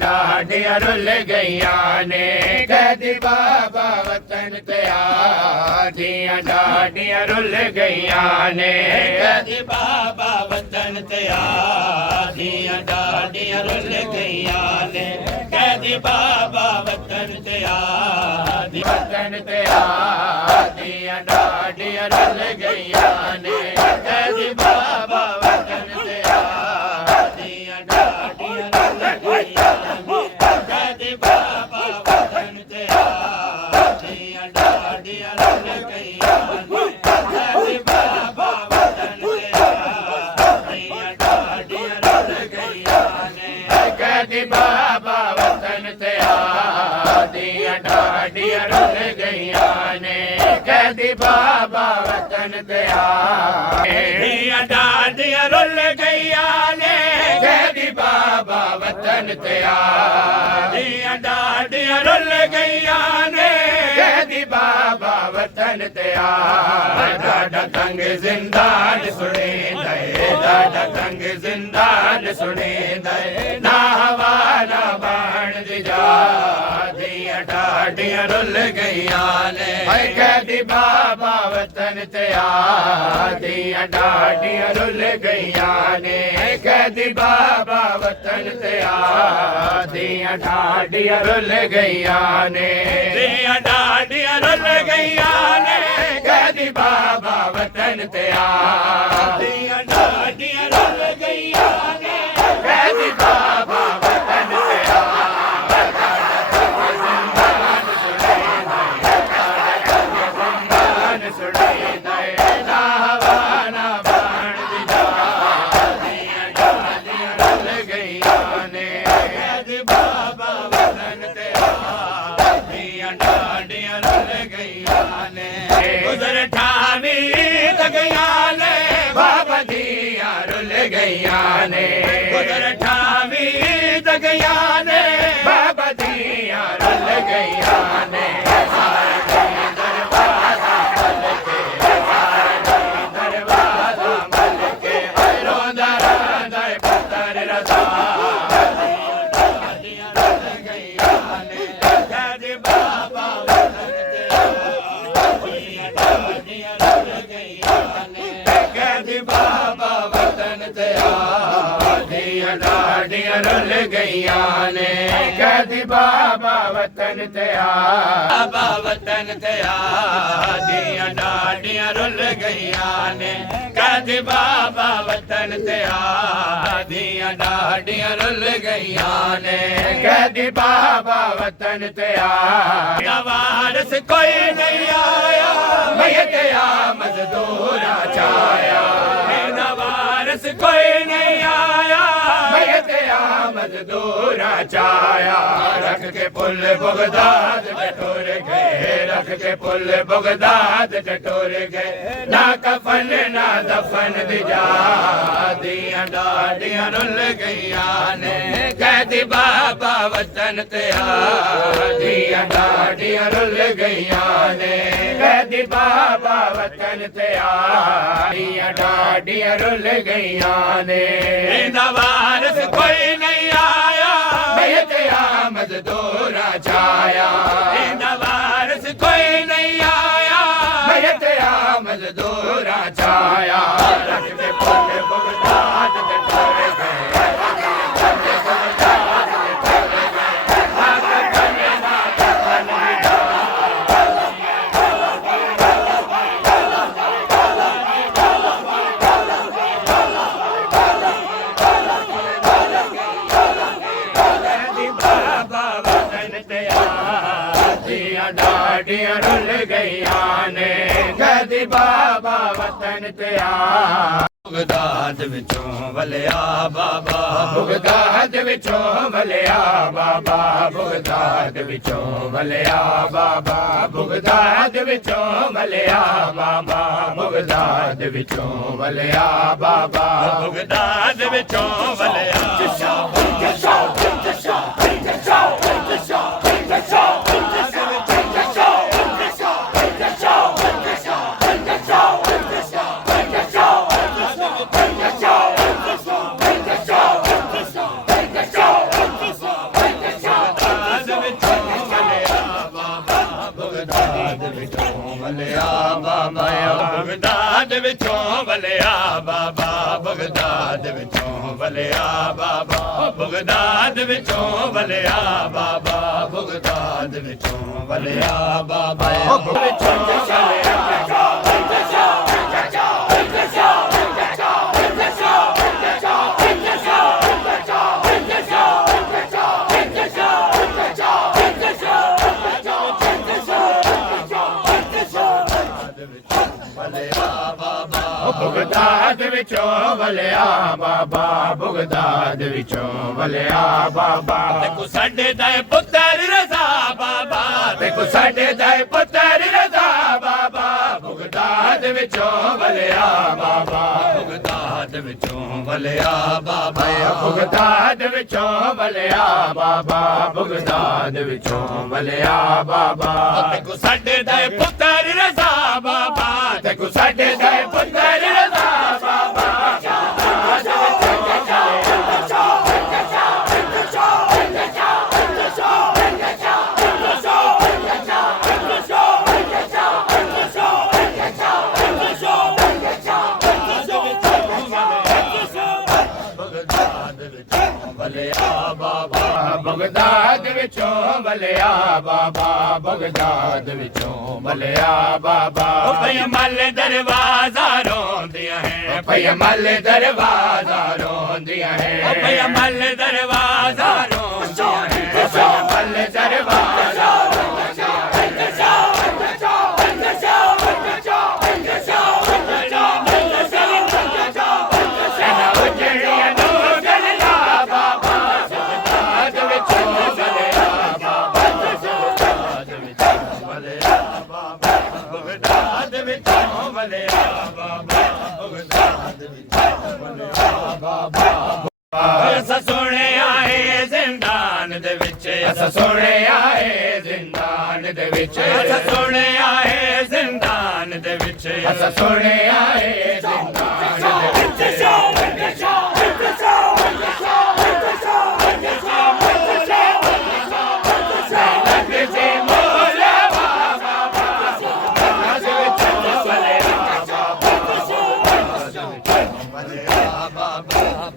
ڈاڈیاں رل گئیاں نے قیدی بابا وطن تے آدیاں ڈاڈیاں رل گئیاں نے قیدی بابا وطن تے آدیاں ڈاڈیاں رل گئیاں نے قیدی بابا وطن تے آدی وطن تے آدیاں ڈاڈیاں رل گئیاں نے قیدی بابا وطن تے آدیاں ڈاڈیاں رل گئیاں قیدی بابا وطن تے آدیاں ڈاڈیاں رل گئیاں قیدی بابا وطن تے آدیاں ڈاڈیاں رل گئیاں قیدی بابا وطن تے آدیاں ڈاڈیاں رل گئیاں قیدی بابا وطن تے آدیاں ڈاڈیاں رل گئیاں قیدی بابا وطن تے آدیاں ڈاڈیاں رل گئیاں قیدی بابا وطن تے ڈاڈا تنگ زندان سنے دے ڈاڈا تنگ زندان سنے دے نہ ہوا نہ بان دی جا دیاں ڈاڈیاں رل گئیاں قیدی بابا وطن تے آدیاں ڈاڈیاں رل گئیاں قیدی بابا وطن تے آدیاں ڈاڈیاں رل گئیاں دیاں ڈاڈیاں رل گئیاں قیدی بابا وطن تے آدیاں ڈاڈیاں رل گئیاں قیدی بابا وطن تے گزر ٹھاوی گئیاں بابا دیاں رل گئیاں گزر ٹھاوی گئیاں بابا دیاں رل گئیاں ڈاڈیاں رل گئیاں قیدی بابا وطن تے بابا وطن تے آدیاں ڈاڈیاں رل گئیاں قیدی بابا وطن تے آدیاں ڈاڈیاں رل گئیاں قیدی بابا وطن تے وارث کوئی نہیں آیا میت یا مزدورا چایا وارث کوئی نہیں آیا میت یا مزدورا چایا رکھ کے پل بغداد ٹٹور گئے رکھ کے پل بغداد ٹٹور گئے نہ کفن نہ دفن دی جا دیاں ڈاڈیاں رل گئیاں قیدی بابا وطن تے آدیاں ڈاڈیاں رل گئیاں قیدی بابا وطن تے آدیاں ڈاڈیاں رل گئیاں وارث کوئی نہیں آیا میت یا مزدورا چایا وارث کوئی نہیں آیا میت یا مزدورا چایا رکھ کے پل بغداد ٹٹور گئے ڈاڈیاں رل گئیاں قیدی بابا وطن تے ਬਗਦਾਦ ਵਿੱਚੋਂ ਵਲਿਆ ਬਾਬਾ ਬਗਦਾਦ ਵਿੱਚੋਂ ਵਲਿਆ ਬਾਬਾ ਬਗਦਾਦ ਵਿੱਚੋਂ ਵਲਿਆ ਬਾਬਾ ਬਗਦਾਦ ਵਿੱਚੋਂ ਵਲਿਆ ਬਾਬਾ ਬਗਦਾਦ ਵਿੱਚੋਂ ਵਲਿਆ ਬਾਬਾ ਬਗਦਾਦ ਵਿੱਚੋਂ ਵਲਿਆ ਬਗਦਾਦ ਵਿੱਚੋਂ ਵਲਿਆ ਬਾਬਾ ਬਗਦਾਦ ਵਿੱਚੋਂ ਵਲਿਆ ਬਾਬਾ ਬਗਦਾਦ ਵਿੱਚੋਂ ਵਲਿਆ ਬਾਬਾ ਬਗਦਾਦ ਵਿੱਚੋਂ ਵਲਿਆ ਬਾਬਾ ਵਿੱਚੋਂ ਵਲਿਆ ਬਗਦਾਦ ਵਿੱਚੋਂ ਵਲਿਆ ਬਾਬਾ ਬਗਦਾਦ ਵਿੱਚੋਂ ਵਲਿਆ ਬਾਬਾ ਤੇ ਕੋ ਸਾਡੇ ਦਾ ਪੁੱਤਰ ਰਜ਼ਾ ਬਾਬਾ ਤੇ ਕੋ ਸਾਡੇ ਦਾ ਪੁੱਤਰ ਰਜ਼ਾ ਬਾਬਾ ਬਗਦਾਦ ਵਿੱਚੋਂ ਵਲਿਆ ਬਾਬਾ ਬਗਦਾਦ ਵਿੱਚੋਂ ਵਲਿਆ ਬਾਬਾ ਬਗਦਾਦ ਵਿੱਚੋਂ ਵਲਿਆ ਬਾਬਾ ਬਗਦਾਦ ਵਿੱਚੋਂ ਵਲਿਆ ਬਾਬਾ ਤੇ ਕੋ ਸਾਡੇ ਦਾ ਪੁੱਤਰ ਰਜ਼ਾ ਬਾਬਾ ਤੇ ਕੋ ਸਾਡੇ ਦਾ ਪੁੱਤਰ ਰਜ਼ਾ ਬਾਬਾ ਬਗਦਾਦ ਵਿੱਚੋਂ ਵਲਿਆ ਬਾਬਾ ਬਗਦਾਦ ਵਿੱਚੋਂ ਵਲਿਆ ਬਾਬਾ ਭਈ ਮੱਲ ਦਰਵਾਜ਼ਾ ਰੋਂਦੀਆਂ ਹੈ ਭਈ ਮੱਲ ਦਰਵਾਜ਼ਾ ਰੋਂਦੀਆਂ ਹੈ ਭਈ ਮੱਲ ਦਰਵਾਜ਼ਾ ਰੋਂਦੀਆਂ ਹੈ ਭਈ ਮੱਲ ਦਰਵਾਜ਼ਾ ਅਸਾਂ ਸੁਣੇ ਆਏ ਜ਼ਿੰਦਾਨ ਦੇ ਵਿੱਚ ਅਸਾਂ ਸੁਣੇ ਆਏ ਜ਼ਿੰਦਾਨ ਦੇ ਵਿੱਚ ਅਸਾਂ ਸੁਣੇ ਆਏ ਜ਼ਿੰਦਾਨ ਦੇ ਵਿੱਚ ਅਸਾਂ ਸੁਣੇ ਆਏ ਜ਼ਿੰਦਾਨ ਦੇ ਵਿੱਚ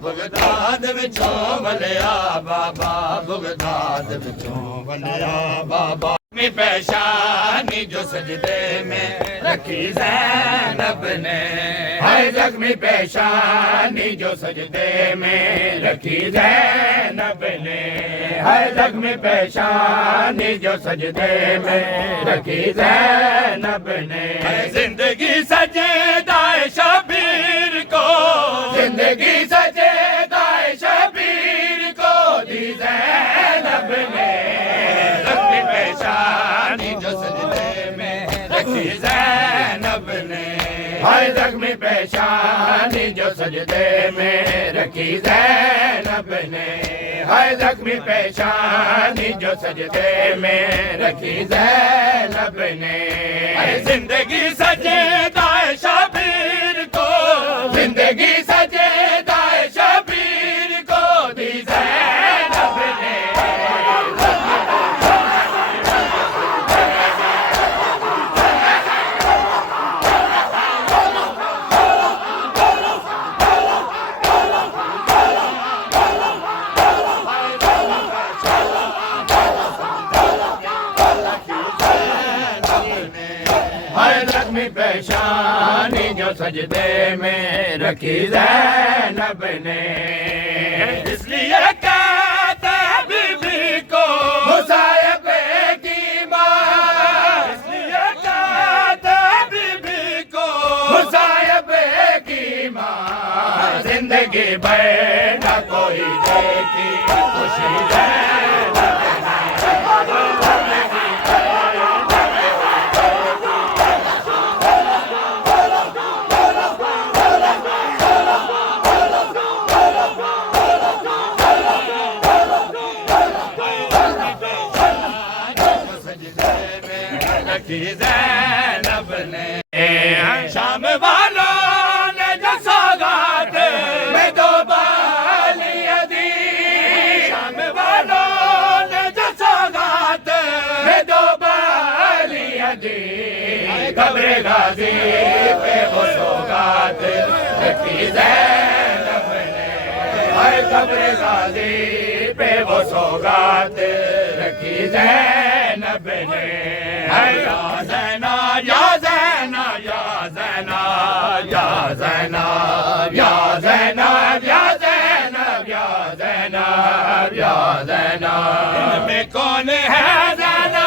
ਬਗਦਾਦ ਵਿੱਚੋਂ ਵਲਿਆ ਬਾਬਾ ਬਗਦਾਦ ਵਿੱਚੋਂ ਵਲਿਆ ਬਾਬਾ می پیشانی جو سجدے میں رکھی زینب نے ہر زخمی پیشانی جو سجدے میں رکھی زینب نے ہر زخمی پیشانی جو سجدے میں رکھی زینب نے زندگی سجدہ شبیر کو زندگی سجدہ شبیر کو دی زینب نے پیشانی جو سجدے میں رکھی زینب نے ہر زخمی پیشانی جو سجدے میں رکھی زینب نے ہر زخمی پیشانی جو سجدے میں رکھی زینب نے زندگی سجدہ شبیر کو زندگی سجدہ شبیر کو دی زینب نے پیشانی جو سجدے میں رکھی زینب نے اس لیے کہتے بی بی کو مصائب کی ماں اس لیے کہتے بی بی کو مصائب کی ماں زندگی بھر نہ کوئی دیکھی خوشی زینب زینب نے شام والوں نے جو سوغات میں دو بالیاں دی شام والوں نے جو سوغات میں دو بالیاں دی قبر غازی پہ وہ سوغات رکھی زینب نے قبر غازی پہ وہ سوغات رکھی زینب نے یا زینا یا زینا یا زینا یا زینا یا زینا یا زینا یا زینا یا زینا ان میں کون ہے زینا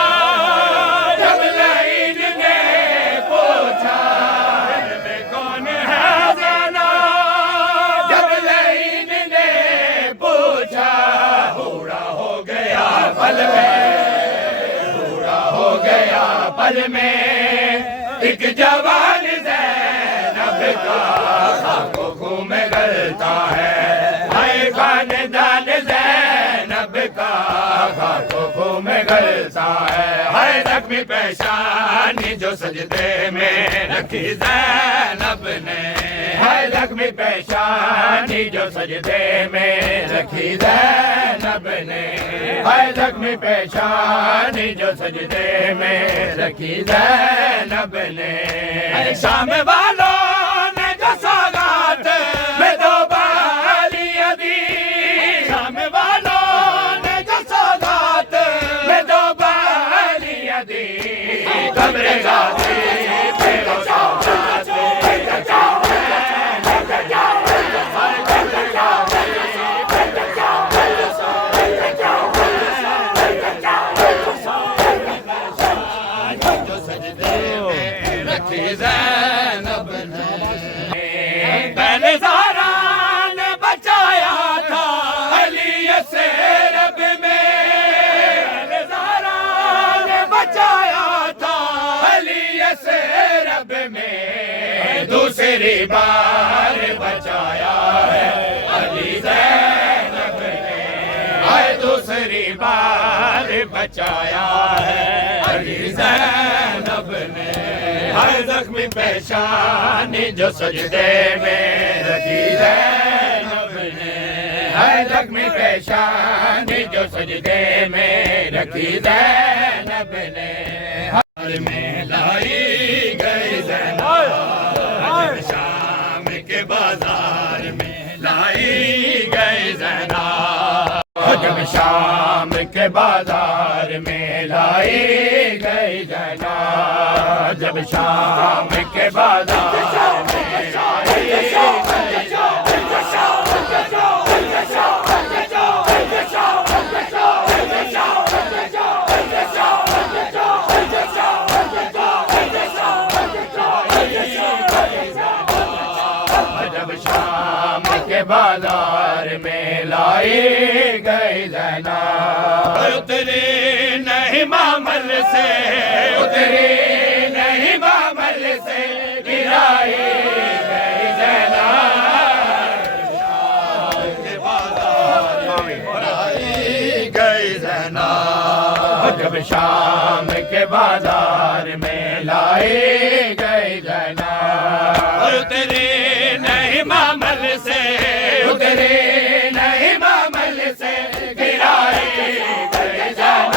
جب لعین نے پوچھا ان میں کون ہے زینا جب لعین نے پوچھا بوڑھا ہو گیا پل میں پل میں ایک جوان زینب کا خاک و خون میں گلتا ہے ہائے خاندان زینب کا خاک و خون میں گلتا ہے ہائے زخمی پیشانی جو سجدے میں رکھی زینب نے ہائے زخمی پیشانی جو سجدے میں رکھی زینب نے ہائے زخمی پیشانی جو سجدے میں رکھی زینب نے شام والوں نے جو سوغات میں دو بالیاں دی شام والوں نے جو سوغات میں دو بالیاں دی قبر غازی پہ وہ سوغات زینب نے پہلے زہرا نے بچایا تھا علی سے رب میں پہلے زہرا نے بچایا تھا علی سے رب میں دوسری بار بچایا ہے علی زینب نے دوسری بار بچایا ہے علی زینب نے ہر زخمی پیشانی جو سجدے میں رکھی زینب نے ہر زخمی پیشانی جو سجدے میں رکھی زینب نے ہر میں لائی گئی زینب شام کے بازار میں لائی گئی زینب جب شام کے بازار میں لائی گئی زینب جب شام کے بازار میں لائی گئی جب شام کے بازار میں لائی گئی زینب اتری نہیں معمل سے اتری نہیں معمل سے گرائی گئی زینب شام کے بازار میں لائی گئی زینب جب شام کے بازار میں لائی گئی زینب اتری نہیں معمل سے اتری نہیں معمل سے گرائی گئی زینب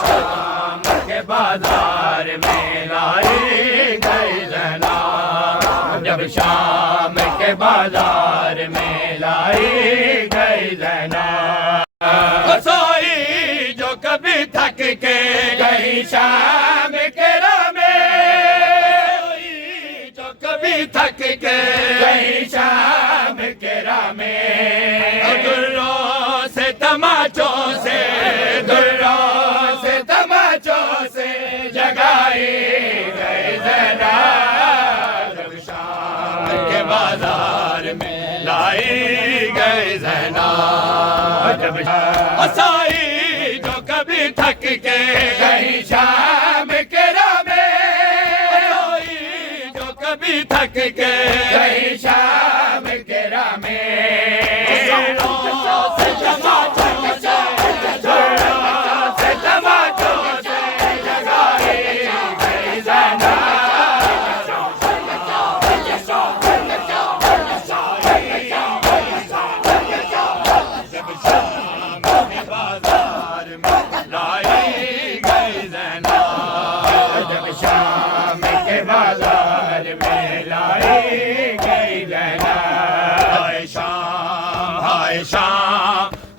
شام کے بازار میں لائی گئی زینب جب شام کے بازار میں لائی گئی زینب سوئی جو کبھی تھک کے گئی شام کے راہ میں جو کبھی کبھی تھک کے کہیں شام کے راہ میں دروں سے تماچوں سے دروں سے تماچوں سے جگائی گئی زینب جب شام کے بازار میں لائی گئی زینب جب اسائی جو کبھی تھک کے کہیں شام کے راہ میں اسائی جو کبھی تھک کے کہیں شام کے راہ میں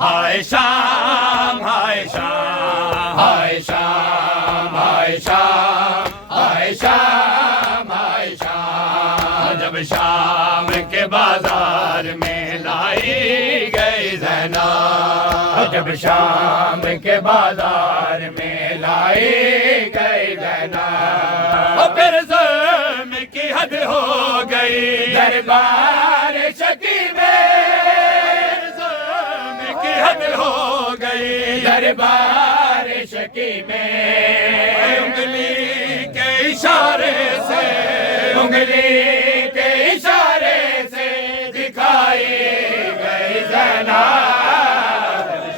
ہائے شام ہائے شام ہائے شام ہائے شام ہائے شام ہائے شام جب شام کے بازار میں لائی گئی زینب جب شام کے بازار میں لائی گئی زینب اور پھر ظلم کی حد ہو گئی دربار شکی میں حد ہو گئی دربار شکی میں انگلی کے اشارے سے انگلی کے اشارے سے دکھائی گئی زینب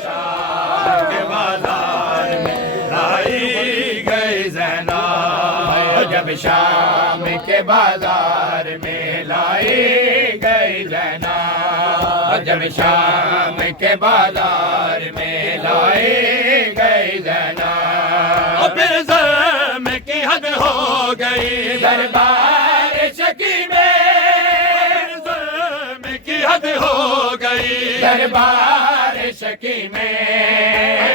شام کے بازار میں لائی گئی زینب جب شام کے بازار میں لائی گئی زینب جب شام کے بازار میں لائی گئی زینب اور پھر ظلم کی حد ہو گئی دربار شکی میں ظلم کی حد ہو گئی دربار شکی میں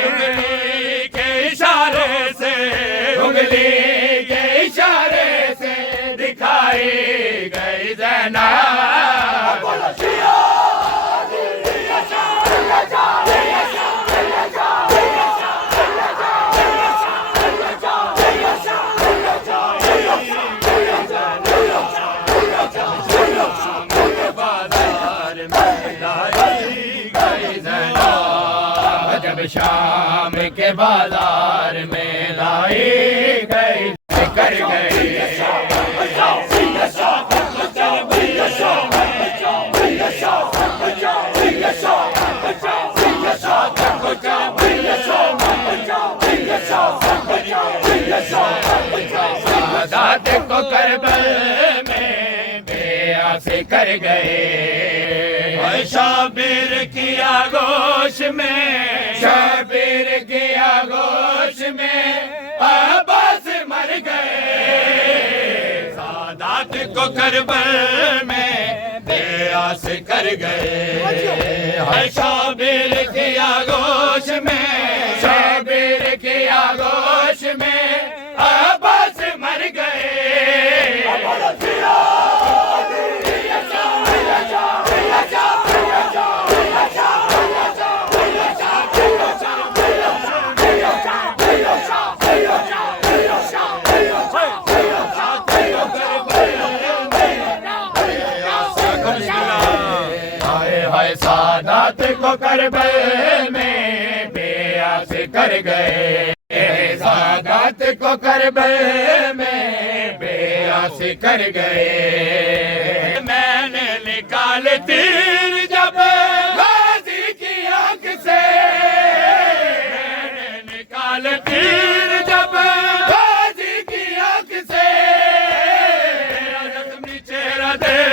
انگلی کے اشارے سے انگلی کے اشارے سے دکھائی گئی زینب شام کے بازار میں لائی گئی کر گئی سادات کو کربل میں بے آسے کر گئے شابیر کی آگوش میں شابیر کی آگوش میں عباس مر گئے سادات کو کربل میں بے آس کر گئے شابیر کی آگوش میں شابیر کی آگوش میں عباس مر گئے سادات کو کربل میں بے آس کر گئے سادات کو کربل میں بے آس کر گئے میں نے نکال تیر جب غازی کی آنکھ سے میں نے نکال تیر جب غازی کی آنکھ سے زخمی چہرہ دے